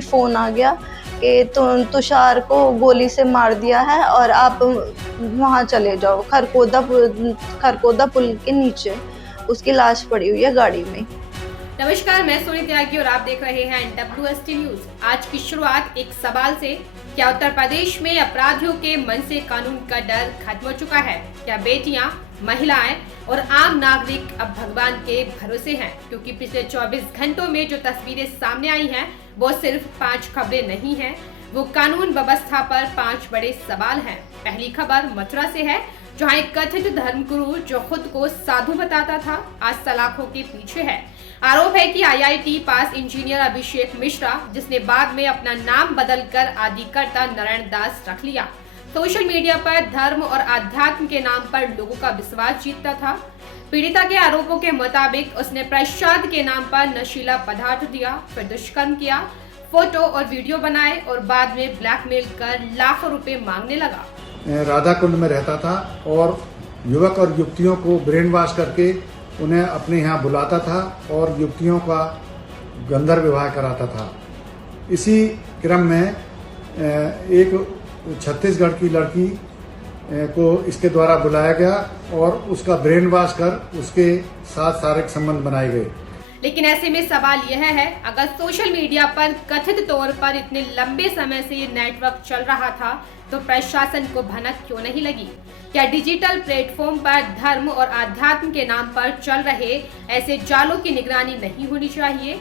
Phone आ गया कि तुषार को गोली से मार दिया है और आप वहां चले जाओ, खरकोदा पुल के नीचे उसकी लाश पड़ी हुई है गाड़ी में। नमस्कार, मैं सोनी त्यागी और आप देख रहे हैं WST न्यूज। आज की शुरुआत एक सवाल से। क्या उत्तर प्रदेश में अपराधियों के मन से कानून का डर खत्म हो चुका है? क्या बेटियां, महिलाएं और आम नागरिक अब भगवान के भरोसे हैं? क्योंकि पिछले 24 घंटों में जो तस्वीरें सामने आई हैं, वो सिर्फ 5 खबरें नहीं हैं, वो कानून व्यवस्था पर 5 बड़े सवाल हैं। पहली खबर मथुरा से है, जहां एक कथित धर्मगुरु जो खुद को साधु बताता था, आज सलाखों के पीछे है। आरोप है कि IIT पास इंजीनियर अभिषेक मिश्रा, जिसने बाद में अपना नाम बदलकर आदिकर्ता नारायण दास रख लिया, सोशल मीडिया पर धर्म और आध्यात्म के नाम पर लोगों का विश्वास जीतता था। पीड़िता के आरोपों के मुताबिक उसने प्रसाद के नाम पर नशीला पदार्थ दिया, फिर दुष्कर्म किया, फोटो और वीडियो बनाए और बाद में ब्लैकमेल कर लाखों रुपए मांगने लगा। राधा कुंड में रहता था और युवक और युवतियों को ब्रेन वॉश करके उन्हें अपने यहाँ बुलाता था और युवतियों का गंधर्व विवाह कराता था। इसी क्रम में एक छत्तीसगढ़ की लड़की को इसके द्वारा बुलाया गया और उसका ब्रेन वॉश कर उसके साथ शारीरिक संबंध बनाए गए। लेकिन ऐसे में सवाल यह है, अगर सोशल मीडिया पर कथित तौर पर इतने लंबे समय से ये नेटवर्क चल रहा था, तो प्रशासन को भनक क्यों नहीं लगी? क्या डिजिटल प्लेटफॉर्म पर धर्म और आध्यात्म के नाम पर चल रहे ऐसे जालों की निगरानी नहीं होनी चाहिए?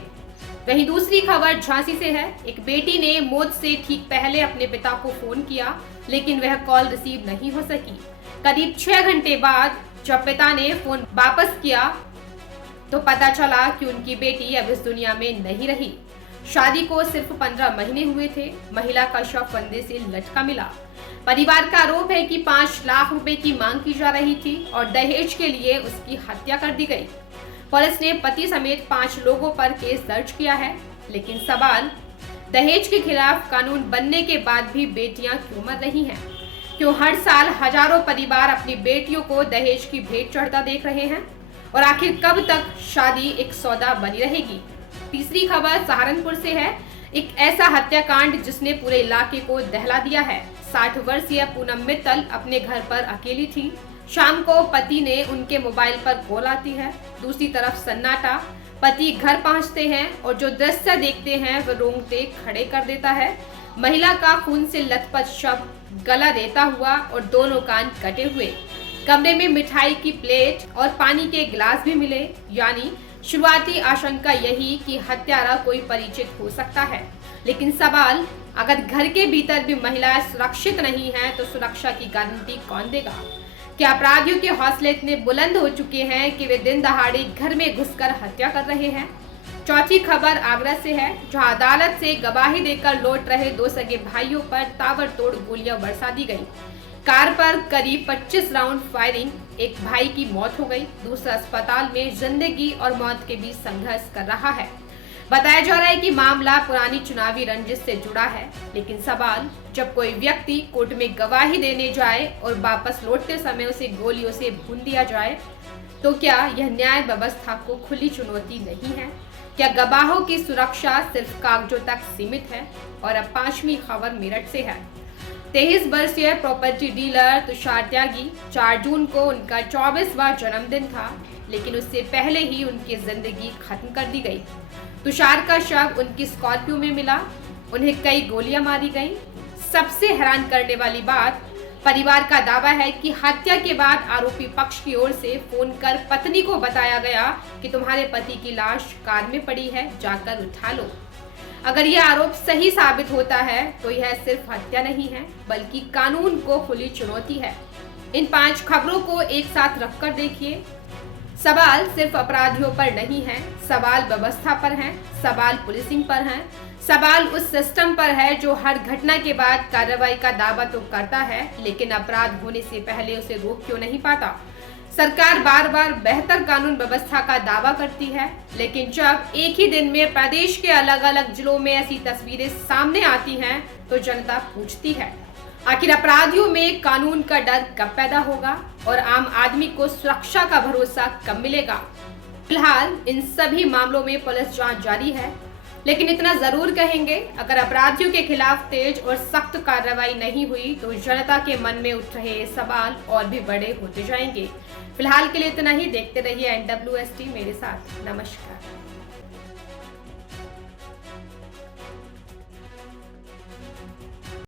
वहीं दूसरी खबर झांसी से है। एक बेटी ने मौत से ठीक पहले अपने पिता को फोन किया, लेकिन वह कॉल रिसीव नहीं हो सकी। करीब 6 घंटे बाद जब पिता ने फोन वापस किया तो पता चला कि उनकी बेटी अब इस दुनिया में नहीं रही। शादी को सिर्फ 15 महीने हुए थे। महिला का शव फंदे से लटका मिला। परिवार का आरोप है कि 5 लाख रुपए की मांग की जा रही थी और दहेज के लिए उसकी हत्या कर दी गई। पुलिस ने पति समेत 5 लोगों पर केस दर्ज किया है। लेकिन सवाल, दहेज के खिलाफ कानून बनने के बाद भी बेटियां क्यों मर रही हैं? क्यों हर साल हजारों परिवार अपनी बेटियों को दहेज की भेंट चढ़ता देख रहे हैं? और आखिर कब तक शादी एक सौदा बनी रहेगी? तीसरी खबर सहारनपुर से है। एक ऐसा हत्याकांड जिसने पूरे इलाके को दहला दिया है। 60 वर्षीय पूनम मित्तल अपने घर पर अकेली थी। शाम को पति ने उनके मोबाइल पर कॉल आती है। दूसरी तरफ सन्नाटा। पति घर पहुंचते हैं और जो दृश्य देखते हैं वह रोंगटे खड़े कर देता है। महिला का खून से लथपथ शव, गला देता हुआ और दोनों कान कटे हुए। कमरे में मिठाई की प्लेट और पानी के गिलास भी मिले। यानी शुरुआती आशंका यही कि हत्यारा कोई परिचित हो सकता है। लेकिन सवाल, अगर घर के भीतर भी महिलाएं सुरक्षित नहीं हैं, तो सुरक्षा की गारंटी कौन देगा? क्या अपराधियों के हौसले इतने बुलंद हो चुके हैं कि वे दिन दहाड़े घर में घुसकर हत्या कर रहे हैं? चौथी खबर आगरा से है, जहां अदालत से गवाही देकर लौट रहे 2 सगे भाइयों पर ताबड़तोड़ गोलियां बरसा दी गई। कार पर करीब 25 राउंड फायरिंग, एक भाई की मौत हो गई, दूसरा अस्पताल में जिंदगी और मौत के बीच संघर्ष कर रहा है। बताया जा रहा है कि मामला पुरानी चुनावी रंजिश से जुड़ा है। लेकिन सवाल, जब कोई व्यक्ति कोर्ट में गवाही देने जाए और वापस लौटते समय उसे गोलियों से भून दिया जाए, तो क्या यह न्याय व्यवस्था को खुली चुनौती नहीं है? क्या गवाहों की सुरक्षा सिर्फ कागजों तक सीमित है? और अब 5वीं खबर मेरठ से है। 23 वर्षीय प्रॉपर्टी डीलर तुषार त्यागी, 4 जून को उनका 24वां जन्मदिन था, लेकिन उससे पहले ही उनकी जिंदगी खत्म कर दी गई। तुषार का शव उनकी स्कॉर्पियो में मिला। उन्हें कई गोलियां मारी गईं। सबसे हैरान करने वाली बात, परिवार का दावा है कि हत्या के बाद आरोपी पक्ष की ओर से फोन कर पत्नी को बताया गया कि तुम्हारे पति की लाश कार में पड़ी है, जाकर उठा लो। अगर यह आरोप सही साबित होता है तो यह सिर्फ हत्या नहीं है, बल्कि कानून को खुली चुनौती है। इन 5 खबरों को एक साथ रखकर देखिए। सवाल सिर्फ अपराधियों पर नहीं है, सवाल व्यवस्था पर है, सवाल पुलिसिंग पर है, सवाल उस सिस्टम पर है जो हर घटना के बाद कार्रवाई का दावा तो करता है, लेकिन अपराध होने से पहले उसे रोक क्यों नहीं पाता? सरकार बार बार बेहतर कानून व्यवस्था का दावा करती है, लेकिन जब एक ही दिन में प्रदेश के अलग अलग जिलों में ऐसी तस्वीरें सामने आती हैं, तो जनता पूछती है, आखिर अपराधियों में कानून का डर कब पैदा होगा और आम आदमी को सुरक्षा का भरोसा कब मिलेगा? फिलहाल इन सभी मामलों में पुलिस जांच जारी है। लेकिन इतना जरूर कहेंगे, अगर अपराधियों के खिलाफ तेज और सख्त कार्रवाई नहीं हुई तो जनता के मन में उठ रहे सवाल और भी बड़े होते जाएंगे। फिलहाल के लिए इतना ही। देखते रहिए NWST मेरे साथ। नमस्कार।